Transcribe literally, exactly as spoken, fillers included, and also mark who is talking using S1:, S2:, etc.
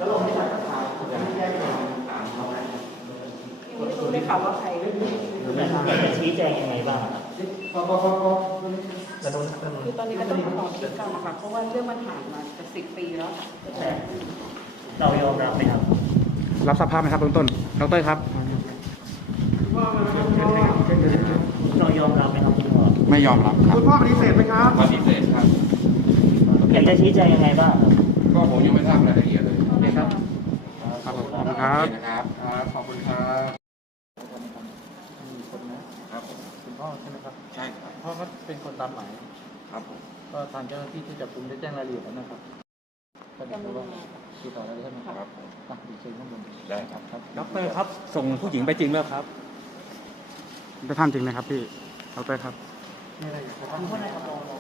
S1: แล้วลงที่หลักสภาที่แยกเป็นสามเขาไหม
S2: ไม่รู้เลยค่ะว่าใคร
S3: อยากจะชี้แจงยังไงบ้างครับ
S1: พอพอพอพอ
S2: คือตอนนี้ก็ต้องขอคิดกันนะคะเพราะว่าเรื่องมันผ่านมาจะสิบปีแล้วค่ะ
S3: แต่เรายอมรับไหมครับ
S4: รับสภาพไหมครับเบื้องต้นดรครับ
S3: เรายอมรับไหมครับคุณพ่อ
S4: ไม่ยอมรับครับ
S1: คุณพ่อปฏิเสธไหมครับ
S5: ปฏิเสธครับ
S3: อยากจะชี้แจงยังไงบ้างครับ
S5: ก็ผมยังไม่ทราบรายละเอียดเลย
S3: โอเคครับ
S4: ครับผมขอบคุณครับ
S5: นะครับครับขอบคุณครับ
S6: มีคนนะครับ
S5: ผม
S6: คุณพ่อใช่ไหมครับ
S5: ใช่ครับ
S6: พ่อก็เป็นคนตามหมาย
S5: ครับผม
S6: ก็ทางเจ้าหน้าที่ที่จับกุมได้แจ้งรายละเอียดแล้วนะครับก็เดี๋ยวว่าติดต่อได้ใช่ไหมครับ
S5: ครับผม
S6: อ่ะดีเชิญข้างบน
S5: ได้ครับ
S6: ครับ
S7: ดรครับ ส่งผู้หญิงไปจริงแล้วครับ
S4: จะทำจริงไหมครับพี่ดรครับ
S6: มีอะไรอยากจะ
S3: ขอบคุณนะครับ